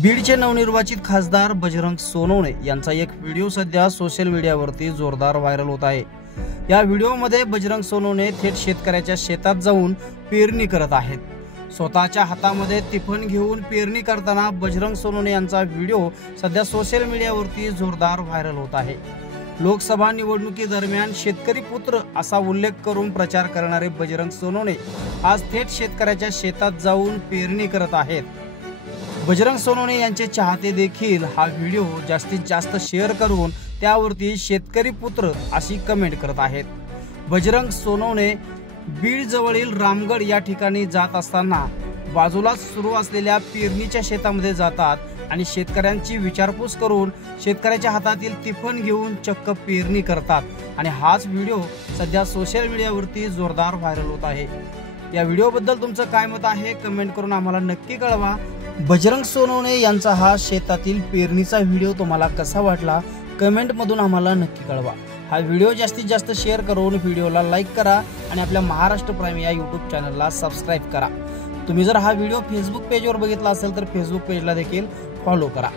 बीडचे नवनिर्वाचित खासदार बजरंग सोनवणे यांचा एक व्हिडिओ सध्या सोशल मीडियावरती जोरदार व्हायरल होत आहे। या व्हिडिओमध्ये बजरंग सोनवणे थेट शेतकऱ्याच्या शेतात जाऊन पेरणी करत आहेत। स्वतःच्या हातामध्ये टिफन घेऊन पेरणी करताना बजरंग सोनवणे यांचा व्हिडिओ सध्या सोशल मीडियावरती जोरदार व्हायरल होत आहे। लोकसभा निवडणुकीदरम्यान शेतकरी पुत्र असा उल्लेख करून प्रचार करणारे बजरंग सोनवणे आज थेट शेतकऱ्याच्या शेतात जाऊन पेरणी करत आहेत। बजरंग सोनवणे यांचे चाहते देखील हा व्हिडिओ जास्तीत जास्त शेअर करून त्यावरती शेतकरी पुत्र अशी कमेंट करत आहेत। बजरंग सोनवणे बीड जवळील रामगड या ठिकाणी जात असताना बाजूलाच सुरू असलेल्या पेरणीच्या शेतामध्ये जातात आणि शेतकऱ्यांची विचारपूस करून शेतकऱ्याच्या हातातील टिफन घेऊन चक्क पेरणी करतात आणि हाच व्हिडिओ सध्या सोशल मीडियावरती जोरदार व्हायरल होत आहे। या व्हिडिओबद्दल तुमचं काय मत आहे कमेंट करून आम्हाला नक्की कळवा। बजरंग सोनवणे यांचा हा शेतातील पेरणीचा व्हिडिओ तुम्हाला कसा वाटला कमेंट मधून आम्हाला नक्की कळवा। हा व्हिडिओ जास्तीत जास्त शेअर करून व्हिडिओला लाईक करा आणि आपल्या महाराष्ट्र प्राईम या यूट्यूब चॅनलला सबस्क्राईब करा। तुम्ही जर हा व्हिडिओ फेसबुक पेजवर बघितला असेल तर फेसबुक पेजला देखील फॉलो करा।